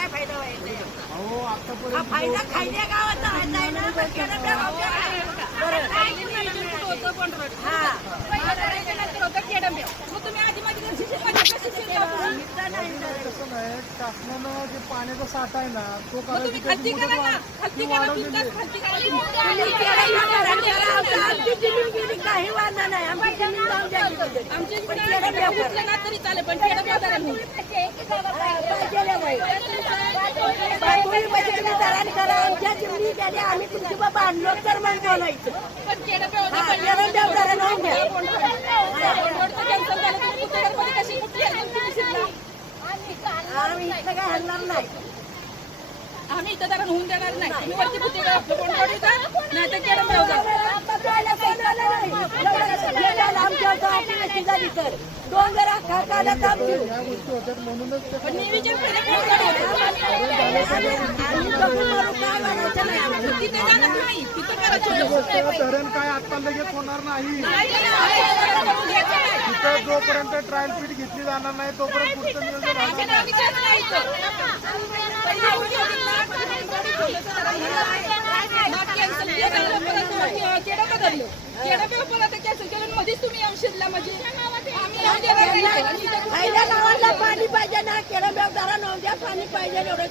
काय फायदा व्हायचा अहो आतापर्यंत फायदा खायच्या गावात राहायचा आहे ना कसं नाही शासनानं जे पाण्याचा साठा आहे ना तो काही वाढणार नाही आमची जमीन लावून द्यायची तरी चालेल पण आमच्या जमिनी त्याने आम्ही तुमची बाबा आणलो तर मग बोलायचं आम्ही इथं काय हलणार नाही आम्ही इथं जरा होऊन देणार नाही वरती नाही तर दोन जरा या गोष्टी होत्यात म्हणूनच धरण काय आता लगेच होणार नाही. तिथं जोपर्यंत ट्रायल पीठ घेतली जाणार नाही तोपर्यंत पुढचं नियोजन मध्येच तुम्ही औषधला म्हणजे पाणी पाहिजे ना केळं व्यवहारा नव्हत्या पाणी पाहिजे एवढं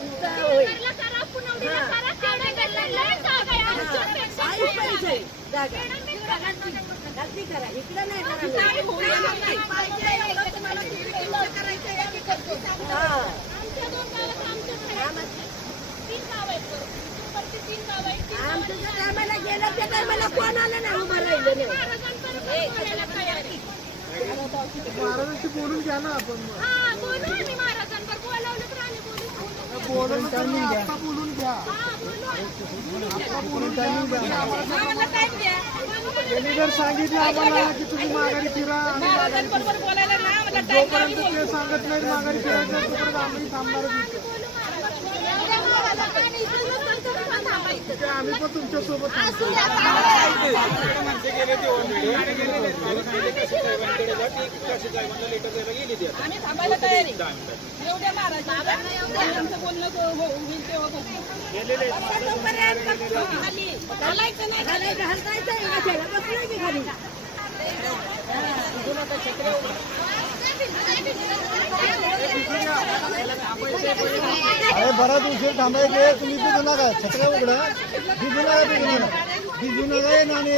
करा इकडं नाही आमच्या टायमाला गेलं त्या टायमाला कोण आलं नाही उभं राहिलं महाराजांशी बोलून घ्या ना आपण बोलून आता बोलून घ्या आता बोलून घ्या त्यांनी जर सांगितलं आम्हाला की तुम्ही माघारी फिरा आणि जोपर्यंत ते सांगत नाही माघारी फिरायचं तोपर्यंत आम्ही थांबणारच नाही. आम्ही पण तुमच्या सोबत आम्ही थांबायला तयारी एवढ्या महाराजांचं बोलणं होईल तेव्हा अरे बराच उशीर थांबायचे तुम्ही भिजू नका छत्र्या उघडा भिजू नका भिजू नका नाणे